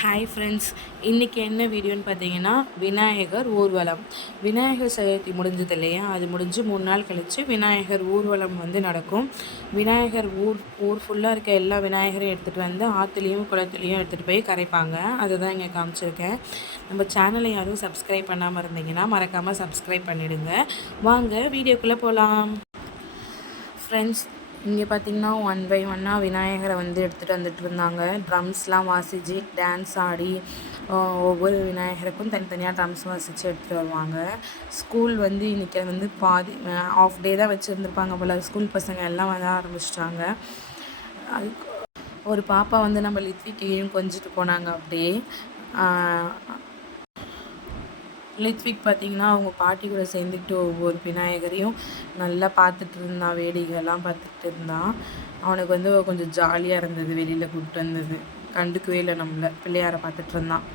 Hi friends, இன்றைக்கி என்ன வீடியோன்னு பார்த்தீங்கன்னா விநாயகர் ஊர்வலம். விநாயகர் சதுர்த்தி முடிஞ்சது இல்லையா, அது முடிஞ்சு 3 நாள் கழித்து விநாயகர் ஊர்வலம் வந்து நடக்கும். விநாயகர் ஊர் ஃபுல்லாக இருக்க எல்லா விநாயகரையும் எடுத்துகிட்டு வந்து ஆற்றுலையும் குளத்துலேயும் எடுத்துகிட்டு போய் கரைப்பாங்க. அதை தான் இங்கே காமிச்சிருக்கேன். நம்ம சேனலை யாரும் சப்ஸ்கிரைப் பண்ணாமல் இருந்தீங்கன்னா மறக்காமல் சப்ஸ்கிரைப் பண்ணிவிடுங்க. வாங்க வீடியோக்குள்ளே போகலாம். ஃப்ரெண்ட்ஸ், இங்கே பார்த்திங்கன்னா 1 by 1 விநாயகரை வந்து எடுத்துகிட்டு வந்துட்டு இருந்தாங்க. ட்ரம்ஸ்லாம் வாசித்து டான்ஸ் ஆடி ஒவ்வொரு விநாயகருக்கும் தனித்தனியாக ட்ரம்ஸ் வாசித்து எடுத்துகிட்டு வருவாங்க. ஸ்கூல் வந்து இன்றைக்கி வந்து பாதி ஆஃப் டே தான் வச்சுருந்துருப்பாங்க போல். ஸ்கூல் பசங்க எல்லாம் வர ஆரம்பிச்சிட்டாங்க. அதுக்கு ஒரு பாப்பா வந்து நம்ம லித்விக்கையும் கொஞ்சிட்டு போனாங்க. அப்படியே லித்விக் பார்த்திங்கன்னா அவங்க பாட்டி கூட சேர்ந்துக்கிட்டு ஒவ்வொரு விநாயகரையும் நல்லா பார்த்துட்டு இருந்தான். வேடிக்கைலாம் பார்த்துட்டு இருந்தான். அவனுக்கு வந்து கொஞ்சம் ஜாலியாக இருந்தது. வெளியில் கூப்பிட்டு வந்தது கண்டுக்கவே இல்லை. நம்மளை பிள்ளையாரை பார்த்துட்டு இருந்தான்.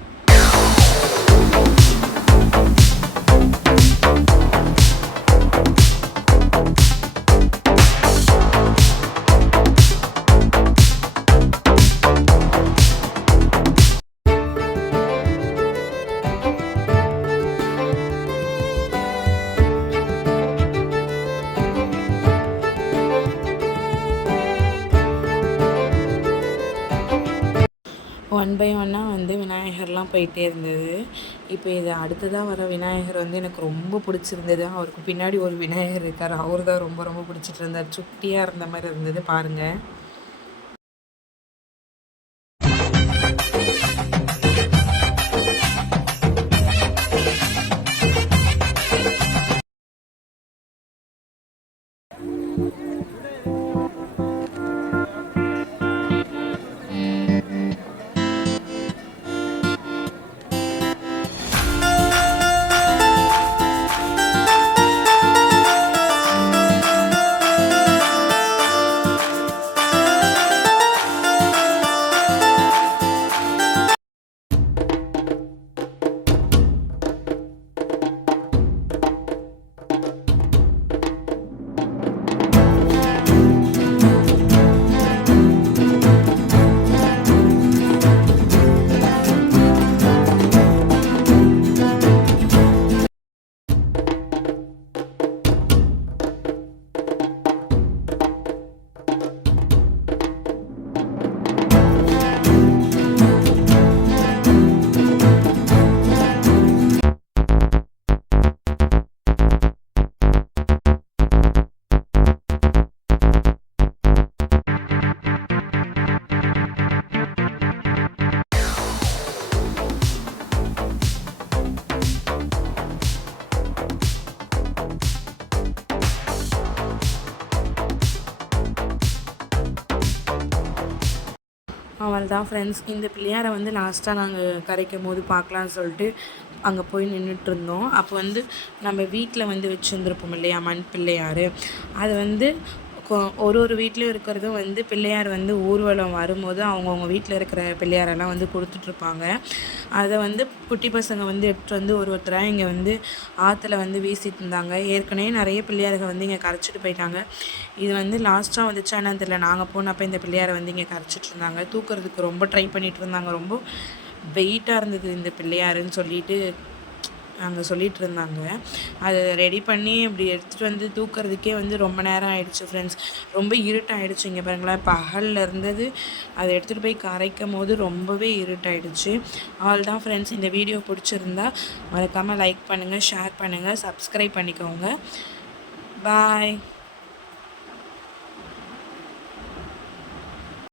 ஒன் பை ஒன்னாக வந்து விநாயகர்லாம் போயிட்டே இருந்தது. இப்போ இது அடுத்ததாக வர விநாயகர் வந்து எனக்கு ரொம்ப பிடிச்சிருந்தது. அவருக்கு பின்னாடி ஒரு விநாயகர் இருக்கார். அவர் தான் ரொம்ப ரொம்ப பிடிச்சிட்டு இருந்தார். சுட்டியாக இருந்த மாதிரி இருந்தது பாருங்கள். அவள் தான் ஃப்ரெண்ட்ஸ். இந்த பிள்ளையாரை வந்து லாஸ்ட்டாக நாங்கள் கரைக்கும் போது பார்க்கலான்னு சொல்லிட்டு அங்கே போய் நின்றுட்டுருந்தோம். அப்போ வந்து நம்ம வீட்டில் வந்து வச்சுருந்துருப்போம் இல்லையா மண் பிள்ளையார், அது வந்து ஒரு வீட்லேயும் இருக்கிறதும் வந்து பிள்ளையார் வந்து ஊர்வலம் வரும்போது அவங்கவுங்க வீட்டில் இருக்கிற பிள்ளையாரெல்லாம் வந்து கொடுத்துட்ருப்பாங்க. அதை வந்து குட்டி பசங்க வந்து எடுத்துகிட்டு வந்து ஒருத்தராக இங்கே வந்து ஆற்றுல வந்து வீசிட்டு இருந்தாங்க. ஏற்கனவே நிறைய பிள்ளையார்கள் வந்து இங்கே கரைச்சிட்டு போயிட்டாங்க. இது வந்து லாஸ்ட்டாக வந்துச்சு. ஆனால் தெரியல, நாங்கள் போனப்போ இந்த பிள்ளையாரை வந்து இங்கே கரைச்சிட்டு இருந்தாங்க. தூக்குறதுக்கு ரொம்ப ட்ரை பண்ணிகிட்டு இருந்தாங்க. ரொம்ப வெயிட்டாக இருந்தது இந்த பிள்ளையாருன்னு சொல்லிட்டு அங்கே சொல்லிகிட்டு இருந்தாங்க. அதை ரெடி பண்ணி அப்படி எடுத்துகிட்டு வந்து தூக்கிறதுக்கே வந்து ரொம்ப நேரம் ஆகிடுச்சு ஃப்ரெண்ட்ஸ். ரொம்ப இருட்டாகிடுச்சு. இங்கே பாருங்களேன், பகலில் இருந்தது. அதை எடுத்துகிட்டு போய் கரைக்கும் போது ரொம்பவே இருட்டாகிடுச்சு. ஆல் தான் ஃப்ரெண்ட்ஸ். இந்த வீடியோ பிடிச்சிருந்தா மறக்காமல் லைக் பண்ணுங்கள், ஷேர் பண்ணுங்கள், சப்ஸ்கிரைப் பண்ணிக்கோங்க. பாய்.